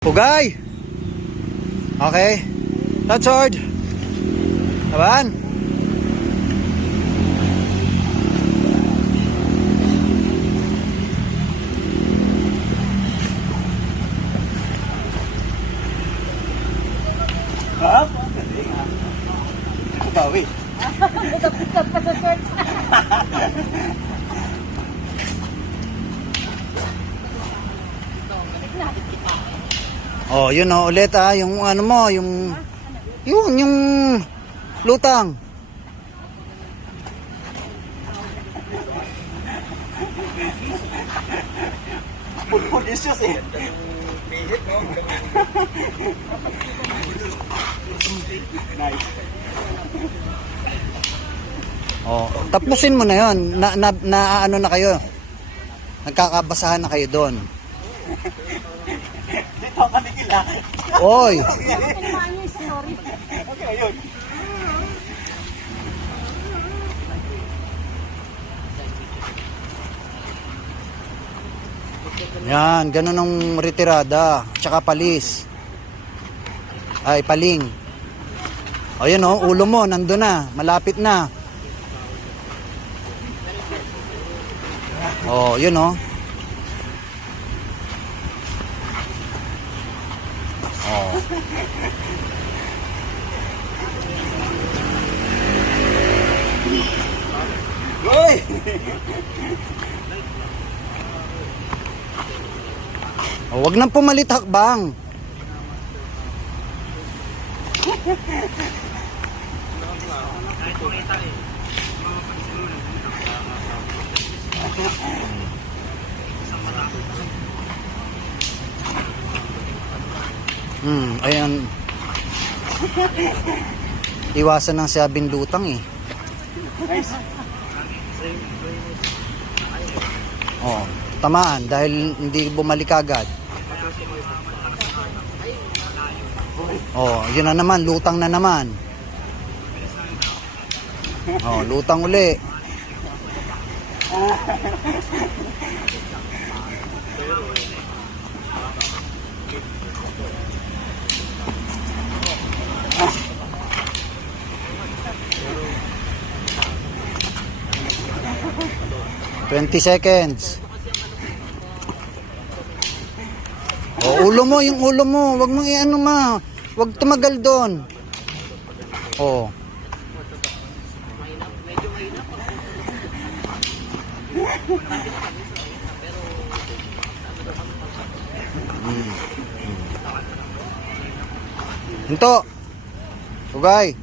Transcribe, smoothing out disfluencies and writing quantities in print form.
Pugay. Okay. That's hard. Aban. Ha? Bawi. Buka-buka pa sa short. Oh, yun oh, ulit yung ano mo, yung lutang. Food issues eh. Nice. Oh, tapusin mo na 'yon. Na ano na kayo. Nagkakabasahan na kayo doon. Dito ka nila. Oy. Okay, ayun. Yan, ganun ang retirada, tsaka palis. Ay, paling. O yun o, ulo mo, nandun na, malapit na. O, yun o. O. Uy! O, wag nang pumalit hakbang. Ayan. Iwasan ng sabing lutang eh. Nice. Oh, tamaan dahil hindi bumalik agad. Oh, yun na naman, lutang na naman. Oh, lutang uli. Twenty seconds. Oh, ulo mo, yung ulo mo. Wag mong i-ano ma. Wag tumagal doon. Oh. Hinto. Ugay.